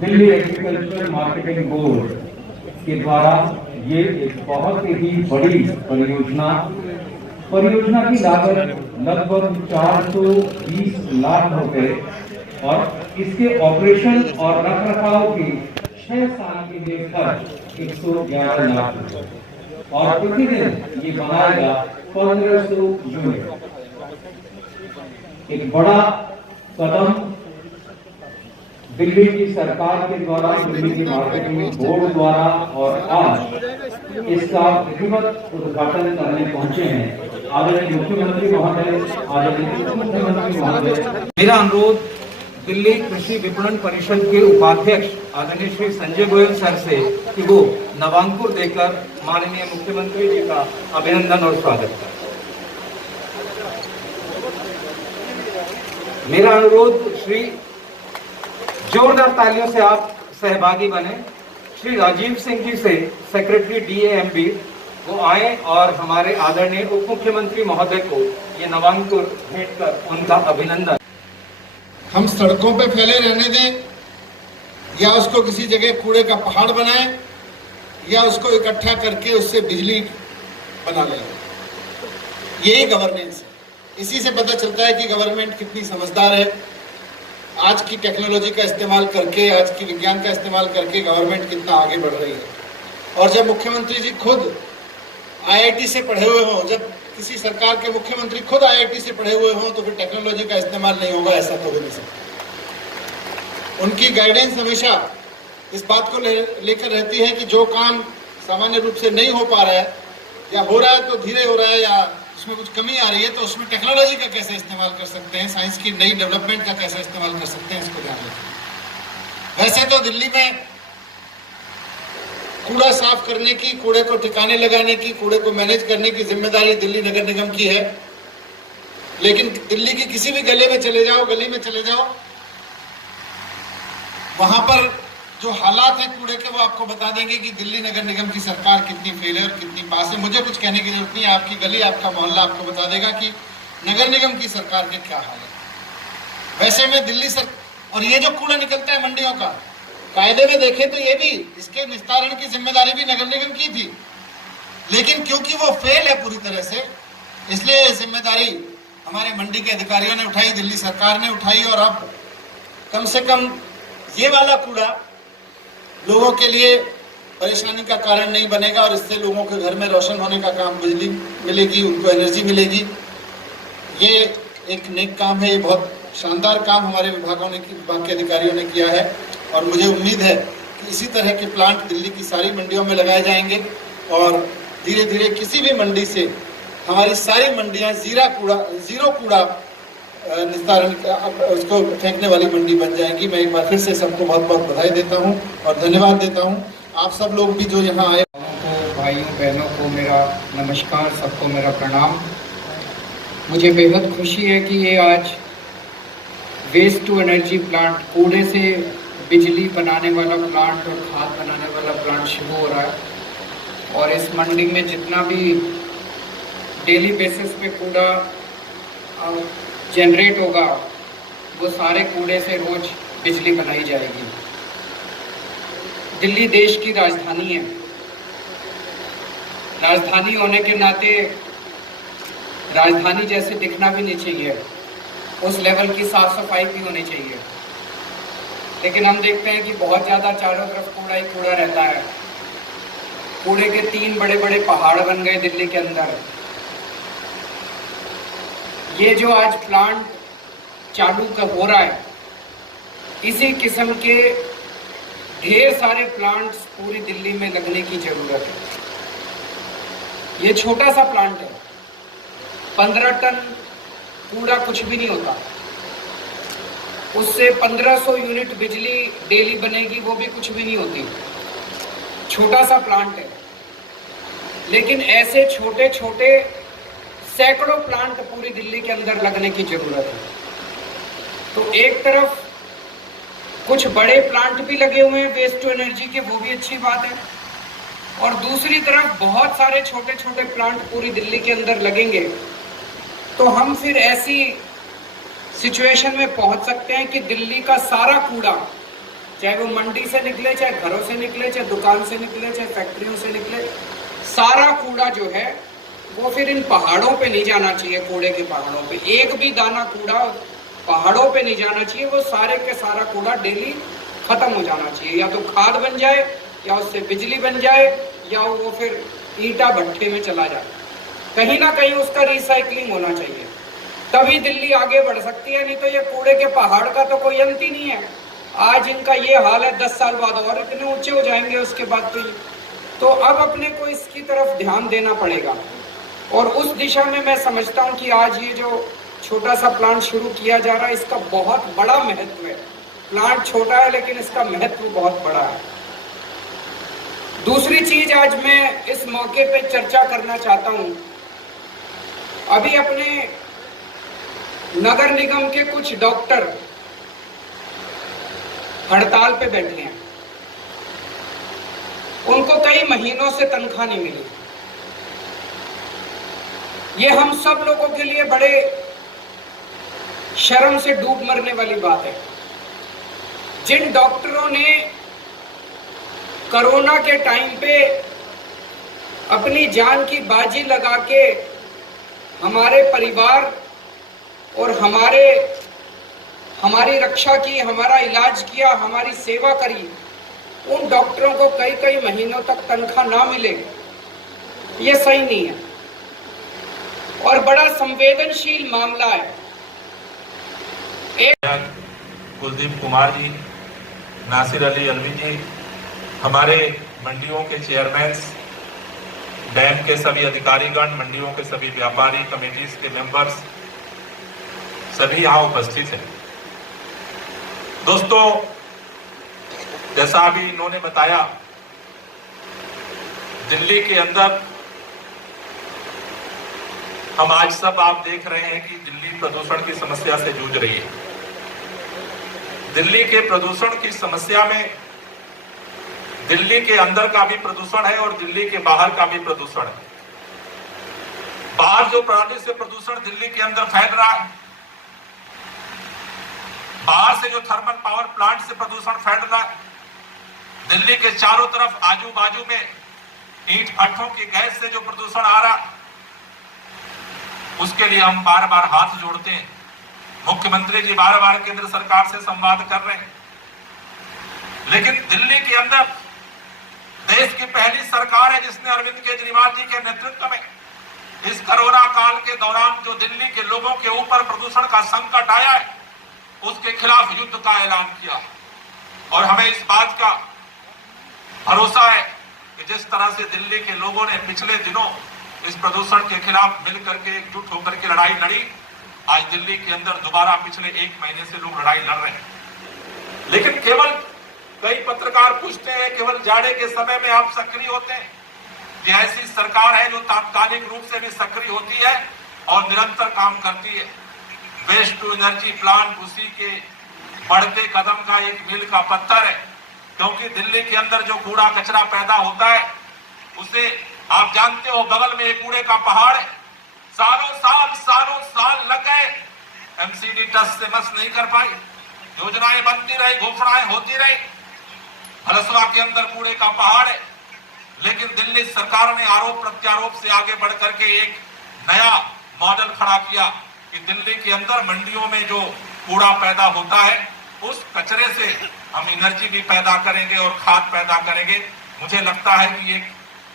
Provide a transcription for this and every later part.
Delhi agriculture marketing board के द्वारा ये एक बहुत ही बड़ी परियोजना की लागत लगभग 420 लाख रुपए और इसके ऑपरेशन और रखरखाव के 6 साल के लिए खर्च 111 लाख रुपए और प्रतिदिन ये बनाएगा 1500 यूनिट। एक बड़ा कदम दिल्ली की सरकार के द्वारा, दिल्ली की मार्केटिंग बोर्ड द्वारा, और आज इसका विधिवत उद्घाटन करने पहुंचे हैं आदरणीय मुख्यमंत्री महोदय, आदरणीय मुख्यमंत्री महोदय। मेरा अनुरोध दिल्ली कृषि विपणन परिषद के उपाध्यक्ष आदरणीय श्री संजय गोयल सर से कि वो नवांकुर देकर माननीय मुख्यमंत्री जी का अभिनंदन और स्वागत करें। मेरा अनुरोध श्री जोरदार तालियों से आप सहभागी बने। श्री राजीव सिंह जी से सेक्रेटरी DAMB वो आए और हमारे आदरणीय उप मुख्यमंत्री महोदय को ये नवांकुर भेंट कर उनका अभिनंदन। हम सड़कों पे फैले रहने दें या उसको किसी जगह कूड़े का पहाड़ बनाएं या उसको इकट्ठा करके उससे बिजली बना लें, यही गवर्नेंस है। इसी से पता चलता है कि गवर्नमेंट कितनी समझदार है। आज की टेक्नोलॉजी का इस्तेमाल करके, आज की विज्ञान का इस्तेमाल करके गवर्नमेंट कितना आगे बढ़ रही है। और जब मुख्यमंत्री जी खुद IIT से पढ़े हुए हों, जब किसी सरकार के मुख्यमंत्री खुद IIT से पढ़े हुए हों, तो फिर टेक्नोलॉजी का इस्तेमाल नहीं होगा, ऐसा तो हो नहीं सकता। उनकी गाइडेंस हमेशा इस बात को लेकर रहती है कि जो काम सामान्य रूप से नहीं हो पा रहा है या हो रहा है तो धीरे हो रहा है या उसमें कुछ कमी आ रही है, तो उसमें टेक्नोलॉजी का कैसे इस्तेमाल कर सकते हैं, साइंस की नई डेवलपमेंट का कैसे इस्तेमाल कर सकते हैं, इसको ध्यान रखें। वैसे तो दिल्ली में कूड़ा साफ करने की, कूड़े को ठिकाने लगाने की, कूड़े को मैनेज करने की जिम्मेदारी दिल्ली नगर निगम की है, लेकिन दिल्ली की किसी भी गली में चले जाओ, वहां पर जो हालात है कूड़े के, वो आपको बता देंगे कि दिल्ली नगर निगम की सरकार कितनी फेल है और कितनी पास है। मुझे कुछ कहने की जरूरत नहीं है, आपकी गली, आपका मोहल्ला आपको बता देगा कि नगर निगम की सरकार के क्या हाल है। वैसे में दिल्ली और ये जो कूड़ा निकलता है मंडियों का, कायदे में देखें तो ये भी, इसके निस्तारण की जिम्मेदारी भी नगर निगम की थी, लेकिन क्योंकि वो फेल है पूरी तरह से, इसलिए जिम्मेदारी हमारे मंडी के अधिकारियों ने उठाई, दिल्ली सरकार ने उठाई। और अब कम से कम ये वाला कूड़ा लोगों के लिए परेशानी का कारण नहीं बनेगा और इससे लोगों के घर में रोशन होने का काम, बिजली मिलेगी, उनको एनर्जी मिलेगी। ये एक नेक काम है, ये बहुत शानदार काम हमारे विभाग के अधिकारियों ने किया है और मुझे उम्मीद है कि इसी तरह के प्लांट दिल्ली की सारी मंडियों में लगाए जाएंगे और धीरे धीरे किसी भी मंडी से हमारी सारी मंडियां जीरो कूड़ा निस्तारण उसको फेंकने वाली मंडी बन जाएंगी। मैं एक बार फिर से सबको बहुत बहुत बधाई देता हूं और धन्यवाद देता हूं। आप सब लोग भी जो यहाँ आए, भाइयों बहनों को मेरा नमस्कार, सबको मेरा प्रणाम। मुझे बेहद खुशी है कि ये आज वेस्ट टू एनर्जी प्लांट, कूड़े से बिजली बनाने वाला प्लांट और खाद बनाने वाला प्लांट शुरू हो रहा है। और इस मंडी में जितना भी डेली बेसिस पे कूड़ा जनरेट होगा, वो सारे कूड़े से रोज बिजली बनाई जाएगी। दिल्ली देश की राजधानी है। राजधानी होने के नाते राजधानी जैसे दिखना भी नहीं चाहिए, उस लेवल की साफ सफाई भी होनी चाहिए। लेकिन हम देखते हैं कि बहुत ज़्यादा चारों तरफ कूड़ा ही कूड़ा रहता है। कूड़े के 3 बड़े बड़े पहाड़ बन गए दिल्ली के अंदर। ये जो आज प्लांट चालू हो रहा है, इसी किस्म के ढेर सारे प्लांट्स पूरी दिल्ली में लगने की जरूरत है। ये छोटा सा प्लांट है, 15 टन कूड़ा कुछ भी नहीं होता, उससे 1500 यूनिट बिजली डेली बनेगी, वो भी कुछ भी नहीं होती। छोटा सा प्लांट है, लेकिन ऐसे छोटे छोटे सैकड़ों प्लांट पूरी दिल्ली के अंदर लगने की जरूरत है। तो एक तरफ कुछ बड़े प्लांट भी लगे हुए हैं वेस्ट टू एनर्जी के, वो भी अच्छी बात है, और दूसरी तरफ बहुत सारे छोटे छोटे प्लांट पूरी दिल्ली के अंदर लगेंगे। तो हम फिर ऐसी सिचुएशन में पहुंच सकते हैं कि दिल्ली का सारा कूड़ा, चाहे वो मंडी से निकले, चाहे घरों से निकले, चाहे दुकान से निकले, चाहे फैक्ट्रियों से निकले, सारा कूड़ा जो है वो फिर इन पहाड़ों पे नहीं जाना चाहिए। कूड़े के पहाड़ों पे एक भी दाना कूड़ा पहाड़ों पे नहीं जाना चाहिए। वो सारे के सारा कूड़ा डेली खत्म हो जाना चाहिए, या तो खाद बन जाए, या उससे बिजली बन जाए, या वो फिर ईंटा भट्ठे में चला जाए। कहीं ना कहीं उसका रिसाइकलिंग होना चाहिए, तभी दिल्ली आगे बढ़ सकती है। नहीं तो ये कूड़े के पहाड़ का तो कोई अंत ही नहीं है। आज इनका ये हाल है, 10 साल बाद और इतने ऊंचे हो जाएंगे उसके बाद तो अब अपने को इसकी तरफ ध्यान देना पड़ेगा। और उस दिशा में मैं समझता हूँ कि आज ये जो छोटा सा प्लांट शुरू किया जा रहा है, इसका बहुत बड़ा महत्व है। प्लांट छोटा है लेकिन इसका महत्व बहुत बड़ा है। दूसरी चीज आज मैं इस मौके पे चर्चा करना चाहता हूं, अभी अपने नगर निगम के कुछ डॉक्टर हड़ताल पे बैठे हैं। उनको कई महीनों से तनख्वाह नहीं मिली। ये हम सब लोगों के लिए बड़े शर्म से डूब मरने वाली बात है। जिन डॉक्टरों ने कोरोना के टाइम पे अपनी जान की बाजी लगा के हमारे परिवार और हमारी रक्षा की, हमारा इलाज किया, हमारी सेवा करी, उन डॉक्टरों को कई कई महीनों तक तनख्वाह ना मिले, ये सही नहीं है और बड़ा संवेदनशील मामला है। कुलदीप कुमार जी, नासिर अली अलवी जी, हमारे मंडियों के चेयरमैन, डैम के सभी अधिकारीगण, मंडियों के सभी व्यापारी कमेटीज के मेंबर्स, सभी यहाँ उपस्थित हैं। दोस्तों, जैसा अभी इन्होंने बताया, दिल्ली के अंदर हम आज सब आप देख रहे हैं कि दिल्ली प्रदूषण की समस्या से जूझ रही है। दिल्ली के प्रदूषण की समस्या में दिल्ली के अंदर का भी प्रदूषण है और दिल्ली के बाहर का भी प्रदूषण है। बाहर जो प्रणाली से प्रदूषण दिल्ली के अंदर फैल रहा है, बाहर से जो थर्मल पावर प्लांट से प्रदूषण फैल रहा है, दिल्ली के चारों तरफ आजू बाजू में ईंट भट्ठों की गैस से जो प्रदूषण आ रहा है, उसके लिए हम बार बार हाथ जोड़ते हैं। मुख्यमंत्री जी बार बार केंद्र सरकार से संवाद कर रहे हैं, लेकिन दिल्ली के अंदर देश की पहली सरकार है जिसने अरविंद केजरीवाल जी के नेतृत्व में इस कोरोना काल के दौरान जो दिल्ली के लोगों के ऊपर प्रदूषण का संकट आया है, उसके खिलाफ युद्ध का ऐलान किया। और हमें इस बात का भरोसा है कि जिस तरह से दिल्ली के लोगों ने पिछले दिनों इस प्रदूषण के खिलाफ मिलकर के एकजुट होकर के लड़ाई लड़ी, आज दिल्ली के अंदर दोबारा पिछले 1 महीने से लोग लड़ाई लड़ रहे हैं। लेकिन केवल कई पत्रकार पूछते हैं, केवल जाड़े के समय में आप सक्रिय होते हैं। ये ऐसी सरकार है जो तात्कालिक रूप से भी सक्रिय होती है और निरंतर काम करती है। वेस्ट टू एनर्जी प्लांट उसी के बढ़ते कदम का एक मील का पत्थर है, क्योंकि दिल्ली के अंदर जो कूड़ा कचरा पैदा होता है उसे आप जानते हो, बगल में एक कूड़े का पहाड़ है। सालों साल लग गए, एमसीडी टस से मस नहीं कर पाई, योजनाएं बनती रही, घोषणाएं होती रही। हलसवा के अंदर कूड़े का पहाड़ है, लेकिन दिल्ली सरकार ने आरोप प्रत्यारोप से आगे बढ़ करके एक नया मॉडल खड़ा किया कि दिल्ली के अंदर मंडियों में जो कूड़ा पैदा होता है उस कचरे से हम एनर्जी भी पैदा करेंगे और खाद पैदा करेंगे। मुझे लगता है कि एक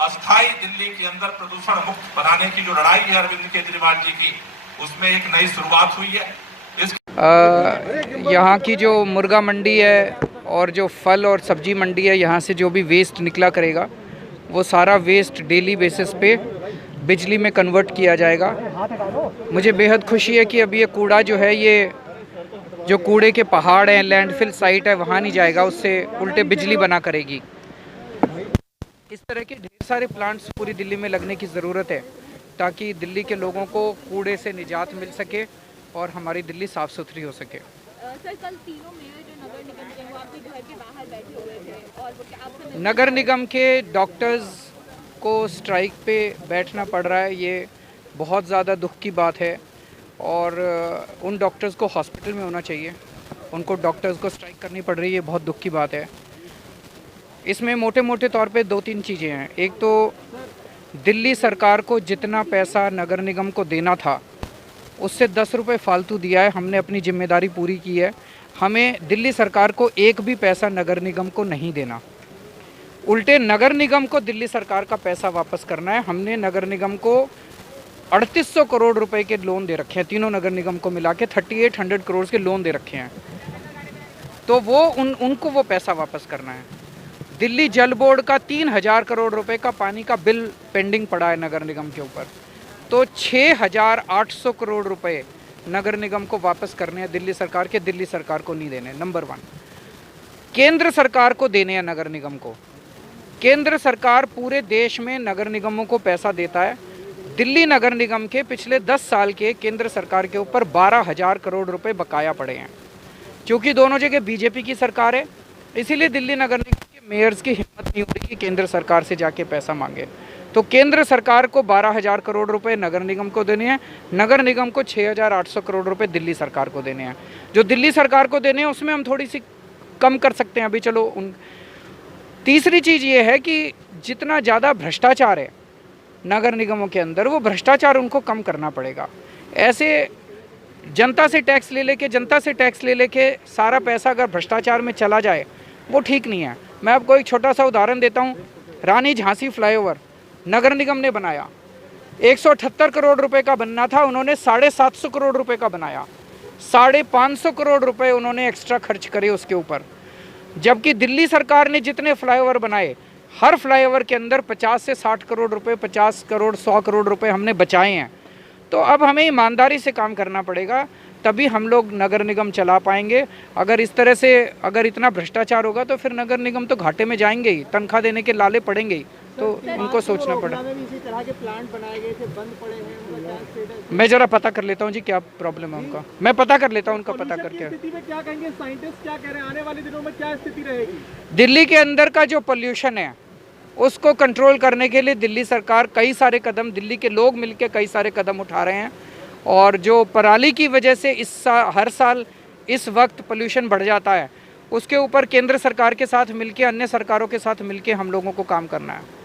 अस्थायी दिल्ली के अंदर प्रदूषण मुक्त बनाने की जो लड़ाई है अरविंद केजरीवाल जी की, उसमें एक नई शुरुआत हुई है। यहाँ की जो मुर्गा मंडी है और जो फल और सब्जी मंडी है, यहाँ से जो भी वेस्ट निकला करेगा वो सारा वेस्ट डेली बेसिस पे बिजली में कन्वर्ट किया जाएगा। मुझे बेहद खुशी है कि अभी ये कूड़ा जो है, ये जो कूड़े के पहाड़ हैं, लैंडफिल साइट है, वहाँ नहीं जाएगा, उससे उल्टे बिजली बना करेगी। इस तरह के ढेर सारे प्लांट्स पूरी दिल्ली में लगने की ज़रूरत है ताकि दिल्ली के लोगों को कूड़े से निजात मिल सके और हमारी दिल्ली साफ़ सुथरी हो सके। सर, कल तीनों मेयर जो नगर निगम के वो आपके घर के बाहर बैठे हुए थे और आपसे नगर निगम के डॉक्टर्स को स्ट्राइक पे बैठना पड़ रहा है, ये बहुत ज़्यादा दुख की बात है। और उन डॉक्टर्स को हॉस्पिटल में होना चाहिए। उनको डॉक्टर्स को स्ट्राइक करनी पड़ रही है, बहुत दुख की बात है। इसमें मोटे मोटे तौर पे 2-3 चीज़ें हैं। एक तो दिल्ली सरकार को जितना पैसा नगर निगम को देना था उससे 10 रुपये फालतू दिया है। हमने अपनी जिम्मेदारी पूरी की है। हमें दिल्ली सरकार को एक भी पैसा नगर निगम को नहीं देना, उल्टे नगर निगम को दिल्ली सरकार का पैसा वापस करना है। हमने नगर निगम को 3800 करोड़ रुपए के लोन दे रखे हैं, तीनों नगर निगम को मिला के 3800 करोड़ के लोन दे रखे हैं। तो वो उनको वो पैसा वापस करना है। दिल्ली जल बोर्ड का 3000 करोड़ रुपए का पानी का बिल पेंडिंग पड़ा है नगर निगम के ऊपर, तो 6800 करोड़ रुपए नगर निगम को वापस करने हैं दिल्ली सरकार के, दिल्ली सरकार को नहीं देने। नंबर 1, केंद्र सरकार को देने हैं नगर निगम को। केंद्र सरकार पूरे देश में नगर निगमों को पैसा देता है। दिल्ली नगर निगम के पिछले 10 साल के केंद्र सरकार के ऊपर 12,000 करोड़ रुपए बकाया पड़े हैं। क्योंकि दोनों जगह बीजेपी की सरकार है, इसीलिए दिल्ली नगर निगम के मेयर्स की हिम्मत नहीं हो रही कि केंद्र सरकार से जाके पैसा मांगे। तो केंद्र सरकार को 12,000 करोड़ रुपए नगर निगम को देने हैं, नगर निगम को 6,800 करोड़ रुपए दिल्ली सरकार को देने हैं। जो दिल्ली सरकार को देने हैं उसमें हम थोड़ी सी कम कर सकते हैं अभी, चलो। तीसरी चीज़ ये है कि जितना ज़्यादा भ्रष्टाचार है नगर निगमों के अंदर, वो भ्रष्टाचार उनको कम करना पड़ेगा। ऐसे जनता से टैक्स ले लेके सारा पैसा अगर भ्रष्टाचार में चला जाए वो ठीक नहीं है। मैं आपको एक छोटा सा उदाहरण देता हूँ। रानी झांसी फ्लाईओवर नगर निगम ने बनाया, 178 करोड़ रुपए का बनना था, उन्होंने 750 करोड़ रुपए का बनाया। 550 करोड़ रुपए उन्होंने एक्स्ट्रा खर्च करे उसके ऊपर। जबकि दिल्ली सरकार ने जितने फ्लाईओवर बनाए, हर फ्लाईओवर के अंदर 50 से 60 करोड़ रुपए, 50 करोड़ 100 करोड़ रुपए हमने बचाए हैं। तो अब हमें ईमानदारी से काम करना पड़ेगा, तभी हम लोग नगर निगम चला पाएंगे। अगर इस तरह से अगर इतना भ्रष्टाचार होगा तो फिर नगर निगम तो घाटे में जाएंगे ही, तनख्वाह देने के लाले पड़ेंगे ही। तो उनको सोचना पड़ा। मैं जरा पता कर लेता हूँ जी क्या प्रॉब्लम है उनका, मैं पता कर लेता हूँ उनका पता करके। क्या कहेंगे साइंटिस्ट, क्या कह रहे हैं आने वाले दिनों में क्या स्थिति रहेगी? दिल्ली के अंदर का जो पोल्यूशन है उसको कंट्रोल करने के लिए दिल्ली सरकार कई सारे कदम, दिल्ली के लोग मिलकर कई सारे कदम उठा रहे हैं। और जो पराली की वजह से हर साल इस वक्त पोल्यूशन बढ़ जाता है, उसके ऊपर केंद्र सरकार के साथ मिलके, अन्य सरकारों के साथ मिलके हम लोगों को काम करना है।